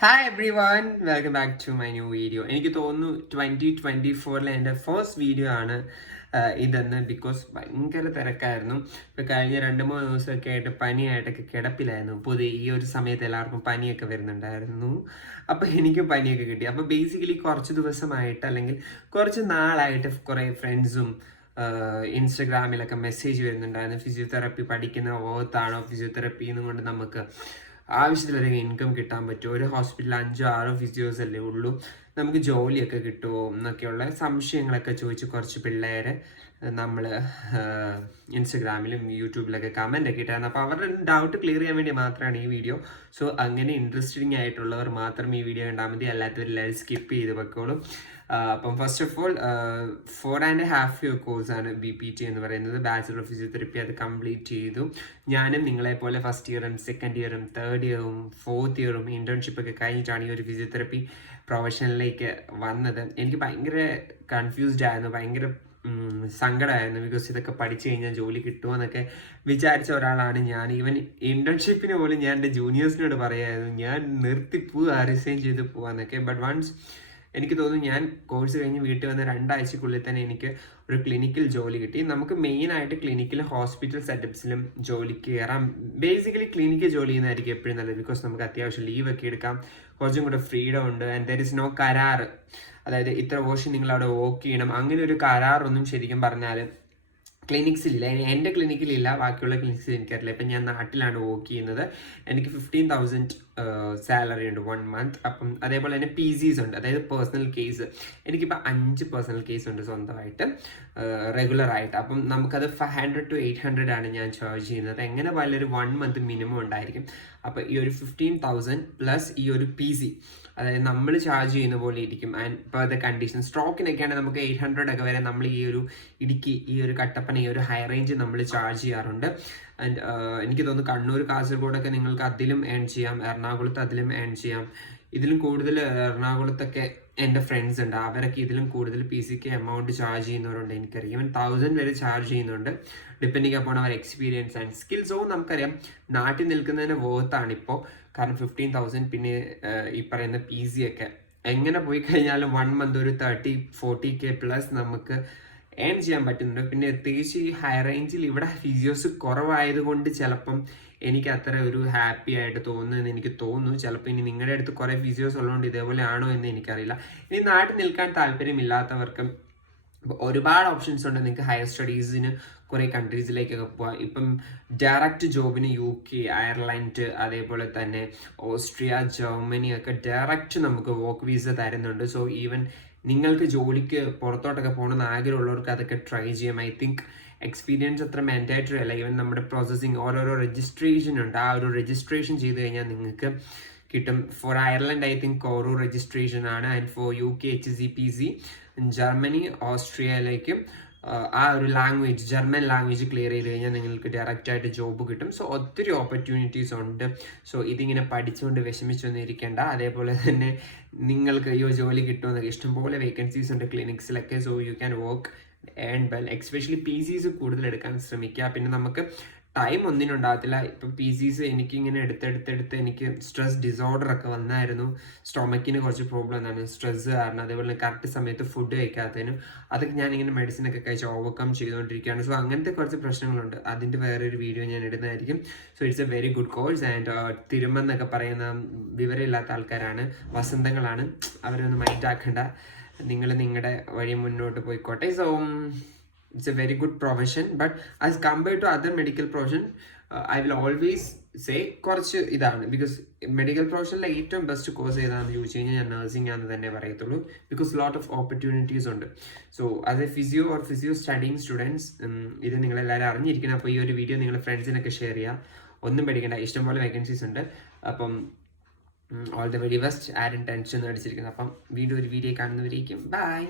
Hi everyone, welcome back to my new video. എനിക്ക് തോന്നുന്നു 2024 എൻ്റെ ഫസ്റ്റ് വീഡിയോ ആണ് ഇതെന്ന്. ബിക്കോസ് ഭയങ്കര തിരക്കായിരുന്നു. ഇപ്പോൾ കഴിഞ്ഞ 2-3 ദിവസമൊക്കെ ആയിട്ട് പനിയായിട്ടൊക്കെ കിടപ്പിലായിരുന്നു. പുതിയ ഈ ഒരു സമയത്ത് എല്ലാവർക്കും പനിയൊക്കെ വരുന്നുണ്ടായിരുന്നു. അപ്പോൾ എനിക്കും പനിയൊക്കെ കിട്ടി. അപ്പോൾ ബേസിക്കലി കുറച്ച് ദിവസമായിട്ട് അല്ലെങ്കിൽ കുറച്ച് നാളായിട്ട് കുറേ ഫ്രണ്ട്സും ഇൻസ്റ്റഗ്രാമിലൊക്കെ മെസ്സേജ് വരുന്നുണ്ടായിരുന്നു. ഫിസിയോതെറാപ്പി പഠിക്കുന്ന ഓത്താണോ ഫിസിയോതെറാപ്പി എന്നും കൊണ്ട് നമുക്ക് ആവശ്യത്തിലധികം ഇൻകം കിട്ടാൻ പറ്റുമോ, ഒരു ഹോസ്പിറ്റലിൽ 5-6 ഫിസിയോസ് അല്ലേ ഉള്ളൂ, നമുക്ക് ജോലിയൊക്കെ കിട്ടുമോ എന്നൊക്കെയുള്ള സംശയങ്ങളൊക്കെ ചോദിച്ച് കുറച്ച് പിള്ളേരെ നമ്മൾ ഇൻസ്റ്റഗ്രാമിലും യൂട്യൂബിലൊക്കെ കമൻ്റ് ഒക്കെ ഇട്ടായിരുന്നു. അപ്പോൾ അവരുടെ ഡൗട്ട് ക്ലിയർ ചെയ്യാൻ വേണ്ടി മാത്രമാണ് ഈ വീഡിയോ. സോ അങ്ങനെ ഇൻട്രസ്റ്റിംഗ് ആയിട്ടുള്ളവർ മാത്രം ഈ വീഡിയോ കണ്ടാൽ മതി, അല്ലാത്തവരെല്ലാവരും സ്കിപ്പ് ചെയ്ത് വെക്കോളും. അപ്പം ഫസ്റ്റ് ഓഫ് ഓൾ 4.5 year കോഴ്സാണ് BPT എന്ന് പറയുന്നത്, ബാച്ചിലർ ഓഫ് ഫിസിയോതെറപ്പി. അത് കംപ്ലീറ്റ് ചെയ്തു. ഞാനും നിങ്ങളെപ്പോലെ ഫസ്റ്റ് ഇയറും സെക്കൻഡ് ഇയറും തേർഡ് ഇയറും ഫോർത്ത് ഇയറും ഇൻറ്റേൺഷിപ്പൊക്കെ കഴിഞ്ഞിട്ടാണ് ഈ ഒരു ഫിസിയോതെറപ്പി പ്രൊഫഷനിലേക്ക് വന്നത്. എനിക്ക് ഭയങ്കര കൺഫ്യൂസ്ഡ് ആയിരുന്നു, ഭയങ്കര സങ്കടമായിരുന്നു. ബിക്കോസ് ഇതൊക്കെ പഠിച്ചു കഴിഞ്ഞാൽ ജോലി കിട്ടുമോ എന്നൊക്കെ വിചാരിച്ച ഒരാളാണ് ഞാൻ. ഈവൻ ഇൻറ്റേൺഷിപ്പിന് പോലും ഞാൻ എൻ്റെ ജൂനിയേഴ്സിനോട് പറയായിരുന്നു ഞാൻ നിർത്തി പോവുക, റിസൈൻ ചെയ്ത് പോവാന്നൊക്കെ. ബട്ട് വൺസ് എനിക്ക് തോന്നുന്നു ഞാൻ കോഴ്സ് കഴിഞ്ഞ് വീട്ടിൽ വന്ന 2 ആഴ്ചക്കുള്ളിൽ തന്നെ എനിക്ക് ഒരു ക്ലിനിക്കൽ ജോലി കിട്ടി. നമുക്ക് മെയിനായിട്ട് ക്ലിനിക്കൽ ഹോസ്പിറ്റൽ സെറ്റപ്സിലും ജോലിക്ക് കയറാം. ബേസിക്കലി ക്ലിനിക്കൽ ജോലി ചെയ്യുന്നതായിരിക്കും എപ്പോഴും നല്ലത്. ബിക്കോസ് നമുക്ക് അത്യാവശ്യം ലീവ് ഒക്കെ എടുക്കാം, കുറച്ചും കൂടെ ഫ്രീഡം ഉണ്ട്. ആൻഡ് ദർ ഇസ് നോ കരാർ, അതായത് ഇത്ര വർഷം നിങ്ങൾ അവിടെ വർക്ക് ചെയ്യണം, അങ്ങനെ ഒരു കരാറൊന്നും ശരിക്കും പറഞ്ഞാൽ ക്ലിനിക്സിലില്ല. എൻ്റെ ക്ലിനിക്കിലില്ല, ബാക്കിയുള്ള ക്ലിനിക്സിൽ എനിക്കറിയില്ല. ഇപ്പം ഞാൻ നാട്ടിലാണ് വർക്ക് ചെയ്യുന്നത്. എനിക്ക് 15,000 സാലറി ഉണ്ട് 1 month. അപ്പം അതേപോലെ തന്നെ PCs ഉണ്ട്, അതായത് പേഴ്സണൽ കേസ്. എനിക്കിപ്പോൾ 5 പേഴ്സണൽ കേസ് ഉണ്ട് സ്വന്തമായിട്ട് റെഗുലറായിട്ട്. അപ്പം നമുക്കത് 500 to 800 ആണ് ഞാൻ ചാർജ് ചെയ്യുന്നത്. എങ്ങനെ പോയാലും ഒരു 1 month മിനിമം ഉണ്ടായിരിക്കും. അപ്പോൾ ഈ ഒരു 15,000 പ്ലസ് ഈ ഒരു PC, അതായത് നമ്മൾ ചാർജ് ചെയ്യുന്ന പോലെ ഇരിക്കും. ആൻഡ് ഇപ്പോൾ ദ കണ്ടീഷൻ സ്ട്രോക്കിനൊക്കെയാണെങ്കിൽ നമുക്ക് 800 ഒക്കെ വരെ നമ്മൾ ഈ ഒരു ഇടുക്കി, ഈ ഒരു കട്ടപ്പന, ഈ ഒരു ഹൈ റേഞ്ച് നമ്മൾ ചാർജ് ചെയ്യാറുണ്ട്. ആൻഡ് എനിക്ക് തോന്നുന്നു കണ്ണൂർ, കാസർഗോഡൊക്കെ നിങ്ങൾക്ക് അതിലും ഏൺ ചെയ്യാം, എറണാകുളത്ത് അതിലും ഏൺ ചെയ്യാം. ഇതിലും കൂടുതൽ എറണാകുളത്തൊക്കെ എൻ്റെ ഫ്രണ്ട്സ് ഉണ്ട്, അവരൊക്കെ ഇതിലും കൂടുതൽ PCക്ക് എമൗണ്ട് ചാർജ് ചെയ്യുന്നവരുണ്ട്. എനിക്കറിയാം ഈവൻ 1000 വരെ ചാർജ് ചെയ്യുന്നുണ്ട്, ഡിപ്പെൻഡിങ് അപ്പോൺ അവർ എക്സ്പീരിയൻസ് ആൻഡ് സ്കിൽസ്. ഓ നമുക്കറിയാം നാട്ടിൽ നിൽക്കുന്നതിന് വർത്താണ് ഇപ്പോൾ, കാരണം 15,000 പിന്നെ ഈ പറയുന്ന PC ഒക്കെ എങ്ങനെ പോയി കഴിഞ്ഞാലും 1 month ഒരു 30-40K പ്ലസ് നമുക്ക് ഏൺ ചെയ്യാൻ പറ്റുന്നുണ്ട്. പിന്നെ പ്രത്യേകിച്ച് ഈ ഹൈ റേഞ്ചിൽ ഇവിടെ ഫിസിയോസ് കുറവായതുകൊണ്ട് ചിലപ്പം എനിക്ക് അത്ര ഒരു ഹാപ്പി ആയിട്ട് തോന്നുന്നതെന്ന് എനിക്ക് തോന്നുന്നു. ചിലപ്പോൾ ഇനി നിങ്ങളുടെ അടുത്ത് കുറേ ഫിസിയോസ് ഉള്ളതുകൊണ്ട് ഇതേപോലെ ആണോ എന്ന് എനിക്കറിയില്ല. ഇനി നാട്ടിൽ നിൽക്കാൻ താല്പര്യമില്ലാത്തവർക്ക് ഒരുപാട് ഓപ്ഷൻസ് ഉണ്ട്. നിങ്ങൾക്ക് ഹയർ സ്റ്റഡീസിന് കുറേ കൺട്രീസിലേക്കൊക്കെ പോവാം. ഇപ്പം ഡയറക്റ്റ് ജോബിന് UK, അയർലൻഡ്, അതേപോലെ തന്നെ ഓസ്ട്രിയ, ജർമ്മനി ഒക്കെ ഡയറക്റ്റ് നമുക്ക് വർക്ക് വിസ തരുന്നുണ്ട്. സോ ഈവൻ നിങ്ങൾക്ക് ജോലിക്ക് പുറത്തോട്ടൊക്കെ പോകണമെന്ന് ആഗ്രഹമുള്ളവർക്ക് അതൊക്കെ ട്രൈ ചെയ്യാം. ഐ തിങ്ക് എക്സ്പീരിയൻസ് അത്ര മാൻഡേറ്ററി അല്ല. ഈവൻ നമ്മുടെ പ്രോസസ്സിങ് ഓരോരോ രജിസ്ട്രേഷൻ ഉണ്ട്, ആ ഒരു രജിസ്ട്രേഷൻ ചെയ്ത് കഴിഞ്ഞാൽ നിങ്ങൾക്ക് കിട്ടും. ഫോർ അയർലൻഡ് ഐ തിങ്ക് ഓരോ രജിസ്ട്രേഷൻ ആണ്. And for UK HCPC, Germany, ഓസ്ട്രിയയിലേക്കും ആ ഒരു ലാംഗ്വേജ്, ജർമ്മൻ ലാംഗ്വേജ് ക്ലിയർ ചെയ്ത് കഴിഞ്ഞാൽ നിങ്ങൾക്ക് ഡയറക്റ്റായിട്ട് ജോബ് കിട്ടും. സോ ഒത്തിരി ഓപ്പർച്യൂണിറ്റീസ് ഉണ്ട്. സോ ഇതിങ്ങനെ പഠിച്ചുകൊണ്ട് വിഷമിച്ചൊന്നും ഇരിക്കേണ്ട. അതേപോലെ തന്നെ നിങ്ങൾക്ക് ജോലി കിട്ടുമെന്നൊക്കെ ഇഷ്ടംപോലെ വേക്കൻസീസ് ഉണ്ട് ക്ലിനിക്സിലൊക്കെ. So you can work earn well. Especially PCs കൂടുതൽ എടുക്കാൻ ശ്രമിക്കുക. പിന്നെ നമുക്ക് ടൈം ഒന്നിനുണ്ടാകത്തില്ല. ഇപ്പം PCs എനിക്കിങ്ങനെ എടുത്തെടുത്ത് എനിക്ക് സ്ട്രെസ് ഡിസോർഡർ ഒക്കെ വന്നായിരുന്നു. സ്റ്റൊമക്കിന് കുറച്ച് പ്രോബ്ലം ഉണ്ടായിരുന്നു സ്ട്രെസ് കാരണം. അതേപോലെ കറക്റ്റ് സമയത്ത് ഫുഡ് കഴിക്കാത്തതിനും അതൊക്കെ ഞാനിങ്ങനെ മെഡിസിനൊക്കെ കഴിച്ച് ഓവർകം ചെയ്തുകൊണ്ടിരിക്കുകയാണ്. സോ അങ്ങനത്തെ കുറച്ച് പ്രശ്നങ്ങളുണ്ട്. അതിൻ്റെ വേറൊരു വീഡിയോ ഞാൻ ഇടുന്നതായിരിക്കും. So it's a very good course. And തിരുമെന്നൊക്കെ പറയുന്ന വിവരമില്ലാത്ത ആൾക്കാരാണ്, വസന്തങ്ങളാണ്, അവരൊന്നും മൈൻഡ് ആക്കണ്ട. നിങ്ങൾ നിങ്ങളുടെ വഴി മുന്നോട്ട് പോയിക്കോട്ടെ. So it's a very good profession, but as compared to other medical profession, I will always say കുറച്ച് ഇതാണ്. ബിക്കോസ് മെഡിക്കൽ പ്രൊഫഷനിലെ ഏറ്റവും ബെസ്റ്റ് കോഴ്സ് ഏതാണെന്ന് ചോദിച്ചു കഴിഞ്ഞാൽ ഞാൻ നഴ്സിംഗ് ആണെന്ന് തന്നെ പറയത്തുള്ളൂ. ബിക്കോസ് ലോട്ട് ഓഫ് ഓപ്പർച്യൂണിറ്റീസ് ഉണ്ട്. So as A physio or physio studying students ഇത് നിങ്ങളെല്ലാവരും അറിഞ്ഞിരിക്കണം. അപ്പോൾ ഈ ഒരു വീഡിയോ നിങ്ങളുടെ ഫ്രണ്ട്സിനൊക്കെ ഷെയർ ചെയ്യുക. ഒന്നും പേടിക്കേണ്ട, ഇഷ്ടംപോലെ വേക്കൻസീസ് ഉണ്ട്. അപ്പം ഓൾ ദ വെരി ബെസ്റ്റ്. ആരും ടെൻഷൻ അടിച്ചിരിക്കുന്നത്. അപ്പം വീണ്ടും ഒരു വീഡിയോ കാണുന്നവരേക്കും ബൈ.